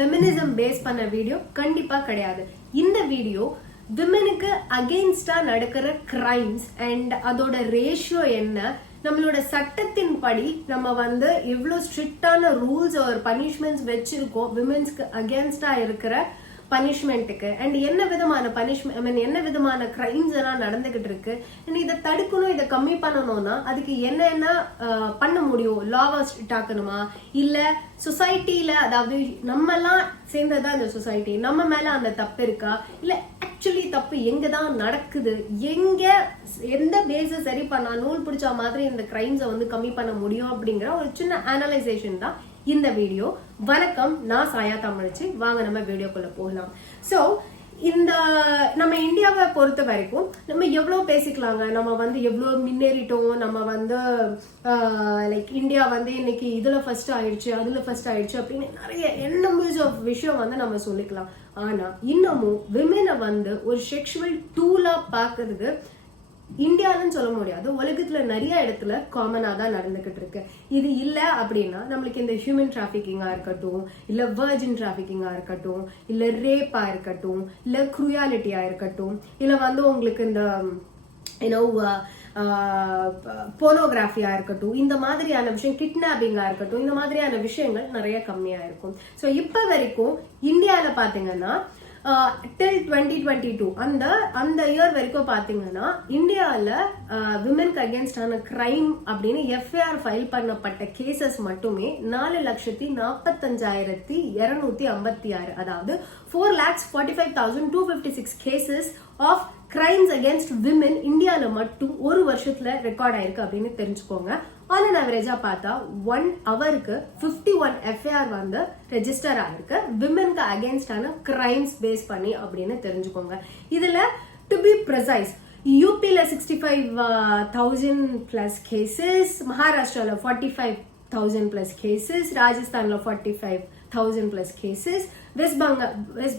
Feminism base பண்ண video கண்டிப்பா கிடையாது. இந்த வீடியோ விமெனுக்கு அகெயின்ஸ்டா நடக்கிற கிரைம்ஸ் அண்ட் அதோட ரேஷியோ என்ன, நம்மளோட சட்டத்தின் படி நம்ம எவ்வளவு ஸ்ட்ரிக்டான ரூல்ஸ் ஒரு பனிஷ்மெண்ட்ஸ் வச்சிருக்கோம் விமென்ஸ்க்கு அகேன்ஸ்டா இருக்கிற பனிஷ்மெண்ட்டுக்கு, அண்ட் என்ன விதமான பனிஷ்மெண்ட் என்ன விதமான கிரைம்ஸ் எல்லாம் நடந்துகிட்டு இருக்கு, இதை தடுக்கணும் இதை கம்மி பண்ணணும்னா அதுக்கு என்னென்ன பண்ண முடியும், லாவை ஸ்ட்ரிக்ட் ஆக்கணுமா இல்ல சொசைட்டில, அதாவது நம்ம எல்லாம் சேர்ந்ததான் இந்த சொசைட்டி, நம்ம மேல அந்த தப்பு இருக்கா இல்ல ஆக்சுவலி தப்பு எங்கதான் நடக்குது, எந்த பேஸ சரி பண்ணா நூல் பிடிச்ச மாதிரி இந்த கிரைம்ஸை கம்மி பண்ண முடியும் அப்படிங்கிற ஒரு சின்ன அனலைசேஷன் தான் இந்த வீடியோ. வணக்கம், நான் சாயா தமிழ்ச்சி. வாங்க நம்ம வீடியோக்குள்ள போகலாம். சோ இந்த நம்ம இந்தியாவை பொறுத்த வரைக்கும் நம்ம எவ்வளவு பேசிக்கலாங்க, நம்ம எவ்வளவு முன்னேறிட்டோம், நம்ம லைக் இந்தியா இன்னைக்கு இதுல ஃபர்ஸ்ட் ஆயிடுச்சு அதுல ஃபர்ஸ்ட் ஆயிடுச்சு அப்படின்னு நிறைய எண்ணம்பர்ஸ் ஆஃப் விஷயம் நம்ம சொல்லிக்கலாம். ஆனா இன்னமும் விமெனை ஒரு செக்ஷுவல் டூலா பாக்குறது இந்தியான்னு சொல்ல முடியாது, உலகத்துல நிறைய இடத்துல காமனா தான் நடந்துகிட்டு இருக்கு. இது இல்ல அப்படின்னா நம்மளுக்கு இந்த ஹியூமன் டிராபிகிங்கா இருக்கட்டும், இல்ல வர்ஜின் டிராபிகிங்கா இருக்கட்டும், இல்ல ரேப்பா இருக்கட்டும், இல்ல குரூயாலிட்டியா இருக்கட்டும், இல்ல உங்களுக்கு இந்த போனோகிராஃபியா இருக்கட்டும், இந்த மாதிரியான விஷயம், கிட்னாப்பிங்கா இருக்கட்டும், இந்த மாதிரியான விஷயங்கள் நிறைய கம்மியா இருக்கும். சோ இப்ப வரைக்கும் இந்தியால பாத்தீங்கன்னா till 2022 அந்த இயர் வரைக்கும் பாத்தீங்கன்னா இந்தியால விமென்க்கு அகேன்ஸ்டான கிரைம் அப்படின்னு எஃப்ஐஆர் ஃபைல் பண்ணப்பட்ட கேசஸ் மட்டுமே 4,45,256, அதாவது 4,45,256 cases of crimes against women இந்தியால மட்டும் ஒரு வருஷத்துல ரெக்கார்ட் ஆயிருக்கு அப்படின்னு தெரிஞ்சுக்கோங்க. ஆன் அன் அவரேஜா பார்த்தா 1 ஹவருக்கு 51 எஃப்ஐஆர் ரெஜிஸ்டர் ஆயிருக்கு விமென்க்கு அகேன்ஸ்டான கிரைம்ஸ் பேஸ் பண்ணி அப்படின்னு தெரிஞ்சுக்கோங்க. இதுல டு பி ப்ரிசைஸ் யூபில 65,000 பிளஸ் கேசஸ், மகாராஷ்டிரால 45,000 பிளஸ் கேசஸ், ராஜஸ்தான்ல 45,000 பிளஸ் கேசஸ், வெஸ்ட்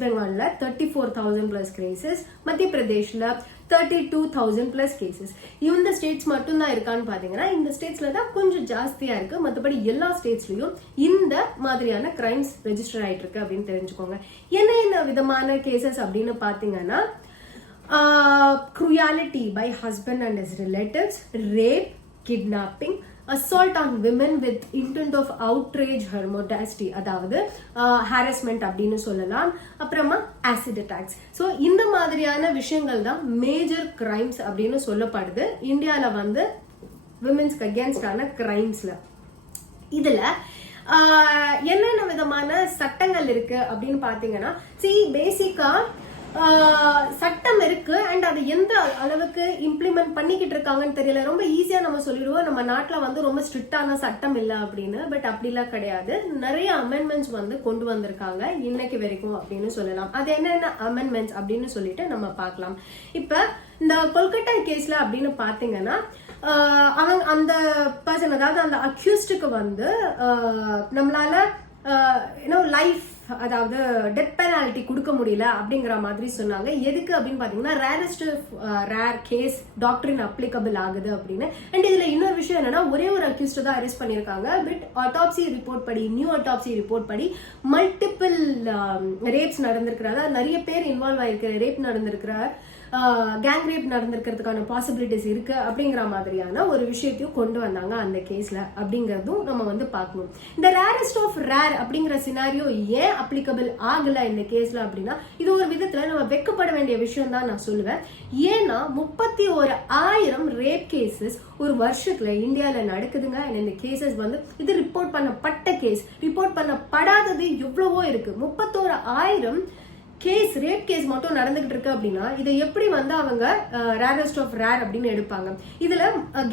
பெங்கால்ல 34,000 பிளஸ் கேசஸ், மத்திய பிரதேஷ்ல 32,000 பிளஸ் கேசஸ். இந்த ஸ்டேட்ஸ் மட்டும் தான் இருக்கான்னு பாத்தீங்கன்னா இந்த ஸ்டேட்ஸ்ல தான் கொஞ்சம் ஜாஸ்தியா இருக்கு. மற்றபடி எல்லா ஸ்டேட்ஸ்லயும் இந்த மாதிரியான கிரைம்ஸ் ரெஜிஸ்டர் ஆயிட்டு இருக்கு அப்படின்னு தெரிஞ்சுக்கோங்க. என்ன விதமான கேசஸ் அப்படின்னு பாத்தீங்கன்னா cruelty by husband and his relatives, rape, kidnapping, assault on women with intent of outrage her modesty, அதாவது harassment அப்படின்னு சொல்லலாம். அப்புறமா acid attacks. சோ இந்த மாதிரியான விஷயங்கள் தான் மேஜர் கிரைம்ஸ் அப்படின்னு சொல்லப்படுது இந்தியால விமென்ஸ்க்கு அகேன்ஸ்டான கிரைம்ஸ்ல. இதுல என்னென்ன விதமான சட்டங்கள் இருக்கு அப்படின்னு பாத்தீங்கன்னா, பேசிக்கா சட்டம் இருக்கு அண்ட் அது எந்த அளவுக்கு இம்ப்ளிமெண்ட் பண்ணிக்கிட்டு இருக்காங்கன்னு தெரியல. ரொம்ப ஈஸியா நம்ம சொல்லிடுவோம் நம்ம நாட்டுல ரொம்ப ஸ்ட்ரிக்டான சட்டம் இல்ல அப்படின்னு. பட் அப்படிலாம் கிடையாது, நிறைய அமெண்ட்மெண்ட்ஸ் கொண்டு வந்திருக்காங்க இன்னைக்கு வரைக்கும் அப்படின்னு சொல்லலாம். அது என்னென்ன அமெண்ட்மெண்ட்ஸ் அப்படின்னு சொல்லிட்டு நம்ம பார்க்கலாம். இப்ப இந்த கொல்கட்டா கேஸ்ல அப்படின்னு பாத்தீங்கன்னா அவங்க அந்த பர்சன், அதாவது அந்த அக்யூஸ்டுக்கு நம்மளால லைஃப், அதாவது டெத் பெனால்டி கொடுக்க முடியல அப்படிங்கிற மாதிரி சொன்னாங்க. எதுக்கு அப்படின்னு பாத்தீங்கன்னா ரேர் கேஸ் டாக்டரின் அப்ளிகபிள் ஆகுது அப்படின்னு. அண்ட் இதுல இன்னொரு விஷயம் என்னன்னா, ஒரே ஒரு அக்யூஸ்ட் தான் அரெஸ்ட் பண்ணிருக்காங்க. பட் ஆட்டாப்சி ரிப்போர்ட் படி, நியூ ஆட்டாப்சி ரிப்போர்ட் படி மல்டிபிள் ரேப்ஸ் நடந்திருக்கிறதா, நிறைய பேர் இன்வால்வ் ஆயிருக்கிற ரேப் நடந்திருக்கிற, கேங் ரேப் நடந்திருக்கிறதுக்கான பாசிபிலிட்டிஸ் இருக்கு அப்படிங்கிற மாதிரியான ஒரு விஷயத்தையும் கொண்டு வந்தாங்க அந்த கேஸ்ல அப்படிங்கறதும் நம்ம பார்க்கணும். இந்த ரேரஸ்ட் ஆஃப் ரேர் அப்படிங்கிற சினாரியோ ஏன் அப்ளிகபிள் ஆகல இந்த கேஸ்ல அப்படின்னா, இது ஒரு விதத்துல நம்ம வெக்கப்பட வேண்டிய விஷயம் தான் நான் சொல்லுவேன். ஏன்னா 31,000 ரேப் கேசஸ் ஒரு வருஷத்துல இந்தியால நடக்குதுங்க. இந்த கேசஸ் இது ரிப்போர்ட் பண்ணப்பட்ட கேஸ், ரிப்போர்ட் பண்ணப்படாதது எவ்வளவோ இருக்கு. 31,000 கேஸ், ரேப் கேஸ் மட்டும் நடந்துகிட்டு இருக்கு அப்படின்னா இதை எப்படி அவங்க ரேரஸ்ட் ஆஃப் ரேர் அப்படின்னு எடுப்பாங்க? இதுல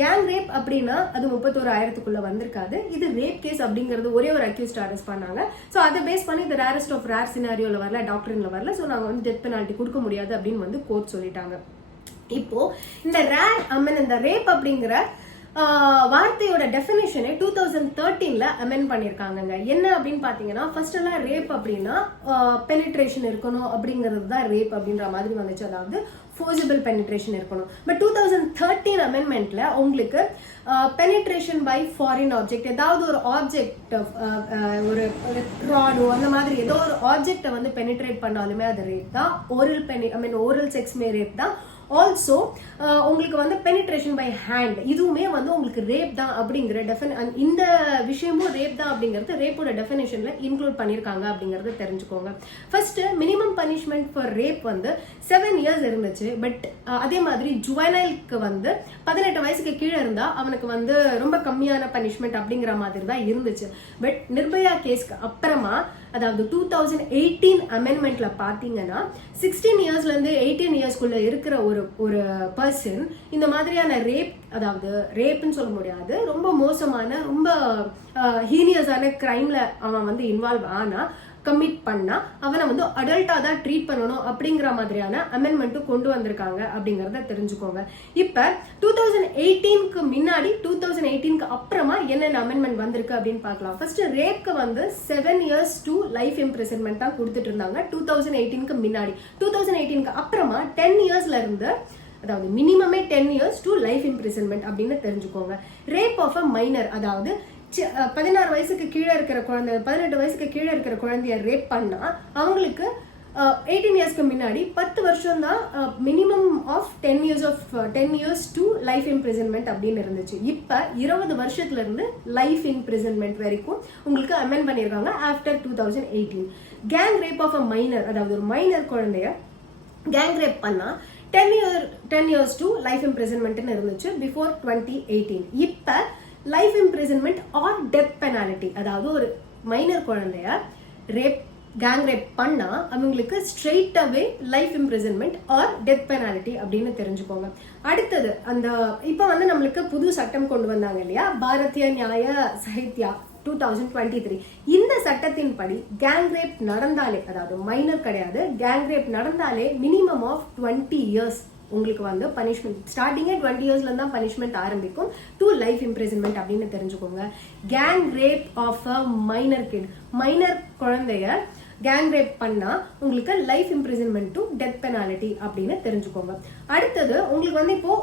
கேங் ரேப் அப்படின்னா அது 31,000க்குள்ள வந்திருக்காது. இது ரேப் கேஸ் அப்படிங்கிறது ஒரே ஒரு அக்யூஸ்ட் அரெஸ்ட் பண்ணாங்க. சோ அதை பேஸ் பண்ணி இந்த ரேரஸ்ட் ஆஃப் ரேர் சினாரியோல வரல, டாக்டரின்ல வரல. சோ நாங்க டெத் பெனால்டி கொடுக்க முடியாது அப்படின்னு கோர்ட் சொல்லிட்டாங்க. இப்போ இந்த ரேர் இந்த ரேப் அப்படிங்கிற வார்த்தையோட டெஃபினேஷனே 2013ல அமெண்ட் பண்ணிருக்காங்க. என்ன அப்படின்னு பாத்தீங்கன்னா ஃபர்ஸ்ட் எல்லாம் ரேப் அப்படின்னா பெனிட்ரேஷன் இருக்கணும் அப்படிங்கிறது தான் ரேப் அப்படின்ற மாதிரி வந்துச்சு, அதாவது ஃபோர்சிபிள் பெனிட்ரேஷன் இருக்கணும். பட் 2013 அமெண்ட்மெண்ட்ல உங்களுக்கு பெனிட்ரேஷன் பை ஃபாரின் ஆப்ஜெக்ட், ஏதாவது ஒரு ஆப்ஜெக்ட் ஒரு ராடோ அந்த மாதிரி ஏதோ ஒரு ஆப்ஜெக்டை வந்து பெனிட்ரேட் பண்ணாலுமே அது ரேப் தான். ஓரல் செக்ஸ்மே ரேப் தான். ஆல்சோ உங்களுக்கு வந்து பெனிட்ரேஷன் பை ஹேண்ட் இதுவுமே வந்து உங்களுக்கு ரேப் தான் அப்படிங்கிற இந்த விஷயமும் ரேப் தான் அப்படிங்கிறது ரேப்போட டெஃபினேஷன்ல இன்க்ளூட் பண்ணிருக்காங்க அப்படிங்கறது தெரிஞ்சுக்கோங்க. First minimum punishment for rape வந்து 7 years இருந்துச்சு. பட் அதே மாதிரி ஜுவைனலுக்கு வந்து 18 வயசுக்கு கீழே இருந்தா அவனுக்கு வந்து ரொம்ப கம்மியான பனிஷ்மெண்ட் அப்படிங்கிற மாதிரி தான் இருந்துச்சு. பட் நிர்பயா கேஸ்க்கு அப்புறமா, அதாவது 2018 அமெண்ட்மெண்ட்ல பாத்தீங்கன்னா 16 yearsல இருந்து 18 yearsக்குள்ள இருக்கிற ஒரு பர்சன் இந்த மாதிரியான ரேப், அதாவது ரேப்னு சொல்ல முடியாது, ரொம்ப மோசமான ரொம்ப ஹீனியஸான கிரைம்ல அவன் வந்து இன்வால்வ் ஆனா கமிட் பண்ணா அவனை வந்து அடல்ட்டா தான் ட்ரீட் பண்ணணும் அப்படிங்கிற மாதிரியான அமெண்ட்மெண்ட் கொண்டு வந்திருக்காங்க அப்படிங்கறத தெரிஞ்சுக்கோங்க. இப்ப 2018க்கு முன்னாடி 2018க்கு அப்புறமா என்னென்ன அமெண்ட்மெண்ட் வந்திருக்கு அப்படின்னு பார்க்கலாம். ஃபர்ஸ்ட் ரேப்க்கு வந்து 7 years to லைஃப் இம்ப்ரிசன்மெண்ட் தான் கொடுத்துட்டு இருந்தாங்க 2018க்கு முன்னாடி. 2018க்கு அப்புறமா 10 yearsல இருந்து, அதாவது மினிமமே 10 years to லைஃப் இம்ப்ரிசன்மெண்ட் அப்படின்னு தெரிஞ்சுக்கோங்க. ரேப் ஆஃப் அ மைனர், அதாவது 16 வயசுக்கு கீழே இருக்கிற குழந்தை 18 வயசுக்கு கீழே இருக்கிற குழந்தைய ரேப் பண்ணா அவங்களுக்கு 18 yearsக்கு முன்னாடி 10 வருஷம் தான் minimum of 10 years to life imprisonment அப்படின்னு இருந்துச்சு. இப்ப 20 வருஷத்துல இருந்து லைஃப் இம்ப்ரிசன்மெண்ட் வரைக்கும் உங்களுக்கு அமெண்ட் பண்ணிருக்காங்க after 2018. Gang rape of a minor, அதாவது ஒரு மைனர் குழந்தைய கேங் ரேப் பண்ணா 10 years to லைஃப் இம்ப்ரிசன்மெண்ட் இருந்துச்சு பிஃபோர் 2018. இப்ப life imprisonment R death penalty, அதாவது ஒரு மைனர் குழந்தைய கேங் ரேப் பண்ணா அவங்களுக்கு ஸ்ட்ரெயிட் அவே life imprisonment R death penalty அப்படின்னு தெரிஞ்சுக்கோங்க. அடுத்தது இப்ப வந்து நம்மளுக்கு புது சட்டம் கொண்டு வந்தாங்க இல்லையா, பாரதிய நியாய சஹித்யா 2023. இந்த சட்டத்தின்படி கேங் ரேப் நடந்தாலே, அதாவது மைனர் கிடையாது, கேங் ரேப் நடந்தாலே மினிமம் ஆஃப் 20 years உங்களுக்கு வந்து பனிஷ்மெண்ட். ஸ்டார்டிங்கே 20 yearsல தான் பனிஷ்மெண்ட் ஆரம்பிக்கும் டு லைஃப் இம்ப்ரிசன்மெண்ட் அப்படின்னு தெரிஞ்சுக்கோங்க. Gang rape of a minor kid, minor குழந்தைய கேங் ரேப் பண்ணா உங்களுக்கு life imprisonment to death penalty அப்படின்னு தெரிஞ்சுக்கோங்க. அடுத்தது உங்களுக்கு வந்து இப்போ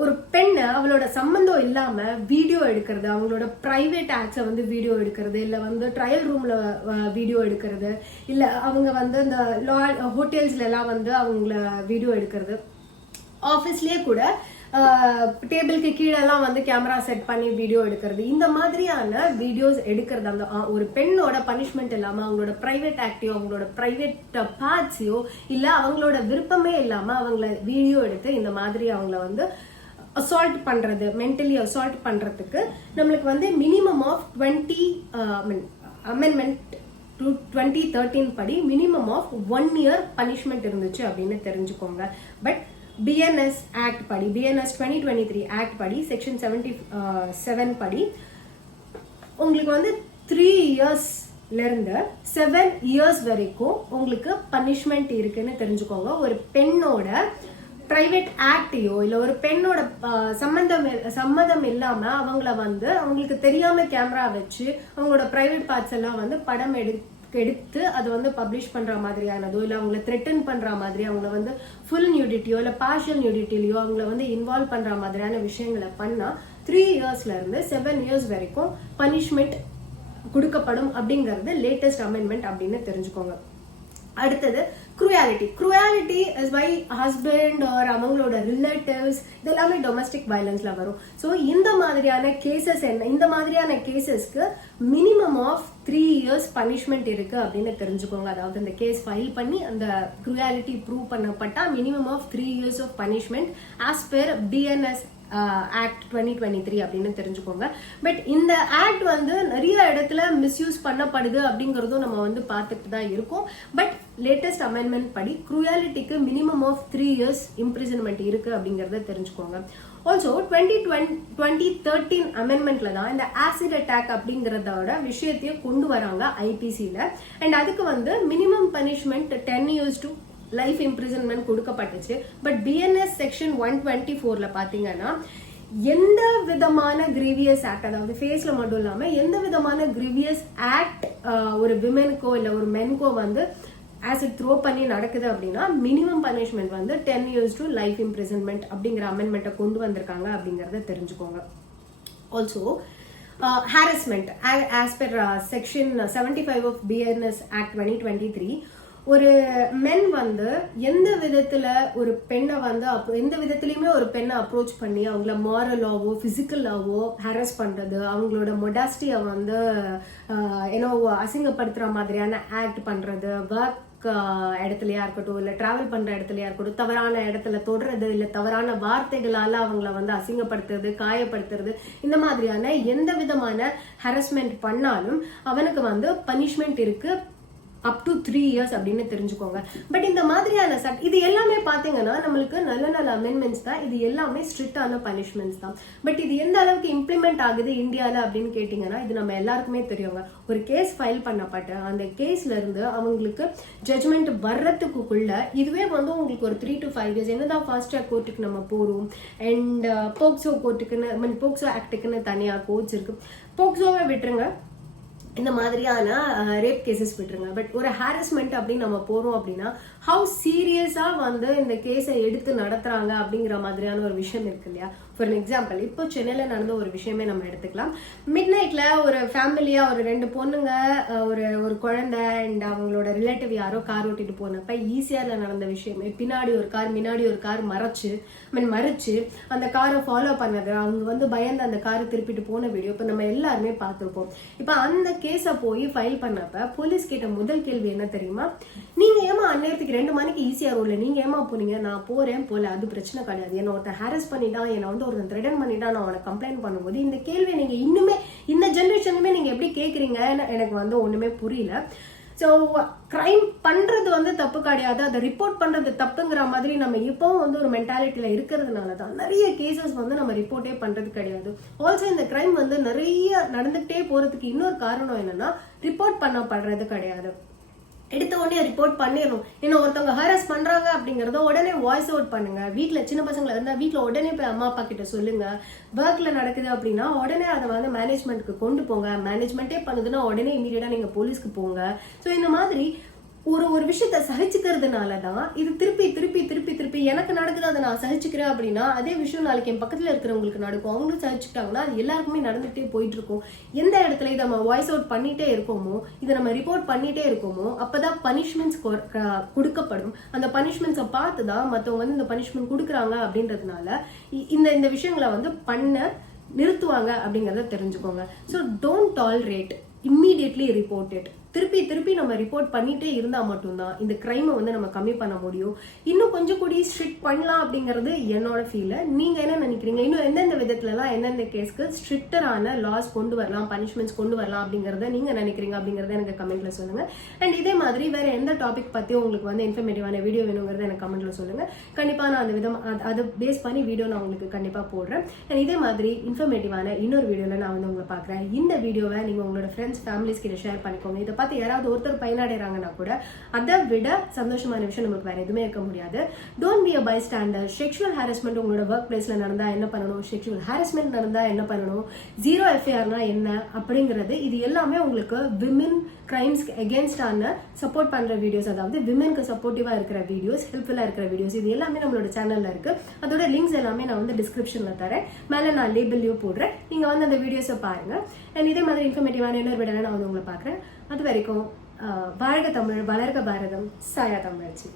ஒரு பெண்ணை அவளோட சம்பந்தம் இல்லாம வீடியோ எடுக்கிறது, அவங்களோட பிரைவேட் ஆக்ட்ஸை வந்து வீடியோ எடுக்கிறது, இல்ல வந்து ட்ரையல் ரூம்ல வீடியோ எடுக்கிறது, இல்ல அவங்க வந்து இந்த ஹோட்டல்ஸ்ல எல்லாம் வந்து அவங்கள வீடியோ எடுக்கிறது, ஆபீஸ்லயே கூட டேபிளுக்கு கீழெல்லாம் வந்து கேமரா செட் பண்ணி வீடியோ எடுக்கிறது, இந்த மாதிரியான வீடியோஸ் எடுக்கிறது அந்த ஒரு பெண்ணோட பனிஷ்மெண்ட் இல்லாம அவங்களோட பிரைவேட் ஆக்டையோ அவங்களோட பிரைவேட் பார்ட்ஸையோ இல்ல அவங்களோட விருப்பமே இல்லாம அவங்கள வீடியோ எடுத்து இந்த மாதிரி அவங்கள வந்து அசால்ட் பண்றது, மென்டலி அசால்ட் பண்றதுக்கு நம்மளுக்கு வந்து மினிமம் ஆஃப் 20 அமெண்ட்மெண்ட் 2013 படி மினிமம் ஆஃப் 1 year பனிஷ்மெண்ட் இருந்துச்சு அப்படின்னு தெரிஞ்சுக்கோங்க. பட் BNS ஆக்ட் படி, BNS 2023 ஆக்ட் படி செக்ஷன் 77 படி உங்களுக்கு வந்து 3 yearsல இருந்து 7 years வரைக்கும் உங்களுக்கு பனிஷ்மெண்ட் இருக்குன்னு தெரிஞ்சுக்கோங்க. ஒரு பெண்ணோட பிரைவேட் ஆக்டையோ இல்ல ஒரு பெண்ணோட சம்மதம் இல்லாம அவங்கள வந்து அவங்களுக்கு தெரியாம கேமரா வச்சு அவங்களோட பிரைவேட் பார்ட்ஸ் எல்லாம் வந்து படம் எடுத்து அது வந்து பப்ளிஷ் பண்ற மாதிரியானதோ இல்ல அவங்களை த்ரெட்டன் பண்ற மாதிரி அவங்கள வந்து ஃபுல் நியூடிட்டியோ இல்ல பார்ஷியல் நியூடிட்டிலையோ அவங்கள வந்து இன்வால்வ் பண்ற மாதிரியான விஷயங்களை பண்ணா 3 yearsல இருந்து 7 years வரைக்கும் பனிஷ்மெண்ட் கொடுக்கப்படும் அப்படிங்கிறது லேட்டஸ்ட் அமெண்ட்மெண்ட் அப்படின்னு தெரிஞ்சுக்கோங்க. அடுத்தது cruelty is by husband or அவங்களோட ரிலேட்டிவ்ஸ், இதெல்லாமே டொமஸ்டிக் வயலன்ஸ்ல வரும். ஸோ இந்த மாதிரியான கேசஸ் இந்த மாதிரியான கேசஸ்க்கு மினிமம் ஆஃப் 3 years பனிஷ்மெண்ட் இருக்கு அப்படின்னு தெரிஞ்சுக்கோங்க. அதாவது இந்த கேஸ் ஃபைல் பண்ணி அந்த குரூயாலிட்டி ப்ரூவ் பண்ணப்பட்டா minimum of 3 years of punishment as per BNS act 2023 அப்படின்னு தெரிஞ்சுக்கோங்க. பட் இந்த ஆக்ட் வந்து நிறைய இடத்துல மிஸ்யூஸ் பண்ணப்படுது அப்படிங்கறதும் நம்ம வந்து பார்த்துட்டு தான் இருக்கோம். பட் லேட்டஸ்ட் அமெண்ட்மெண்ட் படி குரூயாலிட்டிக்கு மினிமம் ஆஃப் 3 years இம்ப்ரிசன்மெண்ட் இருக்கு அப்படிங்கறத தெரிஞ்சுக்கோங்க. ஆல்சோ 2013 அமெண்ட்மெண்ட்ல தான் இந்த ஆசிட் அட்டாக் அப்படிங்கறதோட விஷயத்தையும் கொண்டு வராங்க IPCல. அண்ட் அதுக்கு வந்து minimum punishment 10 years to life imprisonment கொடுக்கப்பட்டுச்சு. பட் பிஎன்எஸ் செக்ஷன் 124ல பாத்தீங்கன்னா எந்த விதமான கிரீவியஸ் ஆக்ட், அதாவது ஃபேஸ்ல மட்டும் இல்லாம எந்த விதமான கிரீவியஸ் ஆக்ட் ஒரு விமெனுக்கோ இல்ல ஒரு மென்கோ வந்து ஆசிட் த்ரோ பண்ணி நடக்குது அப்படின்னா மினிமம் பனிஷ்மெண்ட் வந்து 10 years to லைஃப் இம்ப்ரிசன்மெண்ட் அப்படிங்கிற அமெண்ட்மெண்ட்டை கொண்டு வந்திருக்காங்க அப்படிங்கறத தெரிஞ்சுக்கோங்க. Also harassment as per section 75 of BNS act 2023 ஒரு மென் வந்து எந்த விதத்துல ஒரு பெண்ணை வந்து எந்த விதத்திலயுமே ஒரு பெண்ணை அப்ரோச் பண்ணி அவங்கள மாரலாவோ பிசிக்கலாவோ ஹாரஸ் பண்றது, அவங்களோட மொடாஸ்டியை வந்து ஏன்னோ அசிங்கப்படுத்துற மாதிரியான ஆக்ட் பண்றது, ஒர்க் இடத்துலயா இருக்கட்டும் இல்ல டிராவல் பண்ற இடத்துலயா இருக்கட்டும், தவறான இடத்துல தொடுறது இல்ல தவறான வார்த்தைகளால அவங்கள வந்து அசிங்கப்படுத்துறது, காயப்படுத்துறது, இந்த மாதிரியான எந்த விதமான ஹாரஸ்மெண்ட் பண்ணாலும் அவனுக்கு வந்து பனிஷ்மெண்ட் இருக்கு up to 3 years அப்படின்னு தெரிஞ்சுக்கோங்க. பட் இந்த மாதிரியான இது எல்லாமே பாத்தீங்கன்னா நம்மளுக்கு நல்ல நல்ல அமெண்ட்மெண்ட்ஸ் தான், இது எல்லாமே ஸ்ட்ரிக்டான பனிஷ்மெண்ட்ஸ் தான். பட் இது எந்த அளவுக்கு இம்ப்ளிமெண்ட் ஆகுது இந்தியால அப்படின்னு கேட்டீங்கன்னா இது நம்ம எல்லாருக்குமே தெரியுங்க. ஒரு கேஸ் ஃபைல் பண்ணப்பட்ட அந்த கேஸ்ல இருந்து அவங்களுக்கு ஜட்ஜ்மெண்ட் வர்றதுக்குள்ள இதுவே வந்து உங்களுக்கு ஒரு 3 to 5 years. என்னதான் ஃபாஸ்ட் ட்ராக் கோர்ட்டுக்கு நம்ம போறோம் அண்ட் போக்சோ கோர்ட்டுக்குன்னு போக்சோ ஆக்டுக்குன்னு தனியா கோர்ட்ஸ் இருக்கு. போக்சோவை விட்டுருங்க, இந்த மாதிரியான ரேப் கேசஸ் விட்டுருங்க. பட் ஒரு ஹாரஸ்மெண்ட் அப்படின்னு நம்ம போறோம் அப்படின்னா ஹவு சீரியஸா வந்து இந்த கேஸை எடுத்து நடத்துறாங்க அப்படிங்கிற மாதிரியான ஒரு விஷயம் இருக்கு இல்லையா. ஃபார் எக்ஸாம்பிள் இப்போ சென்னையில நடந்த ஒரு விஷயமே நம்ம எடுத்துக்கலாம். மிட் நைட்ல ஒரு ஃபேமிலியா ஒரு 2 பொண்ணுங்க ஒரு குழந்தை அண்ட் அவங்களோட ரிலேட்டிவ் யாரோ கார் ஓட்டிட்டு போனப்ப ஈஸியால நடந்த விஷயமே பின்னாடி ஒரு கார் முன்னாடி ஒரு கார் மறிச்சு அந்த காரை ஃபாலோ பண்ணது, அவங்க வந்து பயந்து அந்த காரை திருப்பிட்டு போன வீடியோ இப்ப நம்ம எல்லாருமே பார்த்திருப்போம். இப்ப அந்த கேஸ போய் ஃபைல் பண்ணப்ப போலீஸ் கேட்ட முதல் கேள்வி என்ன தெரியுமா, நீங்க ஏமா அந்நேரத்துக்கு 2 மணிக்கு ஈஸியா ரோட்ல நீங்க ஏமா போனீங்க? நான் போறேன் போல, அது பிரச்சனை கிடையாது. என்ன ஒருத்தன் ஹாரஸ் பண்ணிட்டான், என்ன வந்து ஒருத்தன் த்ரெட்டன் பண்ணிட்டான், நான் அவனை கம்ப்ளைண்ட் பண்ணும்போது இந்த கேள்வி நீங்க இன்னுமே இந்த ஜெனரேஷனுமே நீங்க எப்படி கேக்குறீங்க எனக்கு வந்து ஒண்ணுமே புரியல. ஸோ கிரைம் பண்றது வந்து தப்பு கிடையாது, அதை ரிப்போர்ட் பண்றது தப்புங்கிற மாதிரி நம்ம இப்பவும் வந்து ஒரு மென்டாலிட்டியில இருக்கிறதுனால தான் நிறைய கேசஸ் வந்து நம்ம ரிப்போர்ட்டே பண்றது கிடையாது. ஆல்சோ இந்த கிரைம் வந்து நிறைய நடந்துகிட்டே போறதுக்கு இன்னொரு காரணம் என்னன்னா ரிப்போர்ட் பண்ணப்படுறது கிடையாது. எடுத்த உடனே ரிப்போர்ட் பண்ணிடணும். ஏன்னா ஒருத்தவங்க ஹாரஸ் பண்றாங்க அப்படிங்கறத உடனே வாய்ஸ் அவுட் பண்ணுங்க. வீட்டுல சின்ன பசங்களை இருந்தா வீட்டுல உடனே போய் அம்மா அப்பா கிட்ட சொல்லுங்க. ஒர்க்ல நடக்குது அப்படின்னா உடனே அதை வந்து மேனேஜ்மெண்ட்க்கு கொண்டு போங்க. மேனேஜ்மெண்டே பண்ணுதுன்னா உடனே இமீடியட்டா நீங்க போலீஸ்க்கு போங்க. சோ இந்த மாதிரி ஒரு விஷயத்த சகிச்சுக்கிறதுனாலதான் இது திருப்பி திருப்பி திருப்பி திருப்பி எனக்கு நடக்குது, அதை நான் சகிச்சுக்கிறேன் அப்படின்னா அதே விஷயம் நாளைக்கு என் பக்கத்துல இருக்கிறவங்களுக்கு நடக்கும். அவங்களும் சகிச்சுக்கிட்டாங்கன்னா அது எல்லாருக்குமே நடந்துகிட்டே போயிட்டு இருக்கும். எந்த இடத்துல இதை நம்ம வாய்ஸ் அவுட் பண்ணிட்டே இருக்கோமோ, இதை நம்ம ரிப்போர்ட் பண்ணிட்டே இருக்கோமோ அப்பதான் பனிஷ்மெண்ட்ஸ் கொடுக்கப்படும். அந்த பனிஷ்மெண்ட்ஸை பார்த்துதான் மற்றவங்க வந்து இந்த பனிஷ்மெண்ட் கொடுக்குறாங்க அப்படின்றதுனால இந்த விஷயங்களை வந்து பண்ண நிறுத்துவாங்க அப்படிங்கறத தெரிஞ்சுக்கோங்க. So don't tolerate, immediately report it. திருப்பி திருப்பி நம்ம ரிப்போர்ட் பண்ணிட்டே இருந்தா மட்டும்தான் இந்த கிரைமை வந்து நம்ம கம்மி பண்ண முடியும். இன்னும் கொஞ்சம் கூடி ஸ்ட்ரிக்ட் பண்ணலாம் அப்படிங்கிறது என்னோட ஃபீல். நீங்க என்ன நினைக்கிறீங்க? இன்னும் எந்தெந்த விதத்துல எல்லாம் எந்தெந்த கேஸ்க்கு ஸ்ட்ரிக்டரான லாஸ் கொண்டு வரலாம், பனிஷ்மெண்ட்ஸ் கொண்டு வரலாம் அப்படிங்கறத நீங்க நினைக்கிறீங்க அப்படிங்கறத எனக்கு கமெண்ட்ல சொல்லுங்க. அண்ட் இதே மாதிரி வேற எந்த டாபிக் பத்தி உங்களுக்கு வந்து இன்ஃபர்மேட்டிவான வீடியோ வேணுங்கிறத எனக்கு கமெண்ட்ல சொல்லுங்க. கண்டிப்பா நான் அந்த விதம் அதை பேஸ் பண்ணி வீடியோ நான் உங்களுக்கு கண்டிப்பா போடுறேன். அண்ட் இதே மாதிரி இன்ஃபர்மேட்டிவான இன்னொரு வீடியோல நான் வந்து உங்களை பாக்குறேன். இந்த வீடியோவை நீங்க உங்களோட ஃப்ரெண்ட்ஸ் ஃபேமிலிஸ் கிட்ட ஷேர் பண்ணிக்கோங்க. இதை யாராவது ஒருத்தர் பயனடைறாங்கன்னா கூட அதை விட சந்தோஷமான விஷயம் நமக்கு வேற எதுவுமே இருக்க முடியாது. Don't be a bystander. Sexual harassment உங்களோட ஒர்க் பிளேஸ்ல நடந்தா என்ன பண்ணணும், செக்ஷுவல் ஹாரஸ்மெண்ட் நடந்தா என்ன பண்ணணும், 0 FIRனா என்ன அப்படிங்கிறது இது எல்லாமே உங்களுக்கு விமென் கிரைம்ஸ் அகேன்ஸ்டான சப்போர்ட் பண்ற வீடியோஸ், அதாவது விமென்க்கு சப்போர்ட்டிவா இருக்கிற வீடியோஸ், ஹெல்ப்ஃபுல்லா இருக்கிற வீடியோஸ், இது எல்லாமே நம்மளோட சேனல்ல இருக்கு. அதோட லிங்க்ஸ் எல்லாமே நான் வந்து டிஸ்கிரிப்ஷன்ல தரேன், மேல நான் லேபிள்லயும் போடுறேன். நீங்க வந்து அந்த வீடியோஸை பாருங்க. அண்ட் இதே மாதிரி இன்ஃபர்மேட்டிவான இன்னொரு வீடியோல நான் வந்து உங்களை பாக்குறேன். அது வரைக்கும் வாழ்க தமிழ், வளர்க பாரதம், சாயா தமிழச்சி.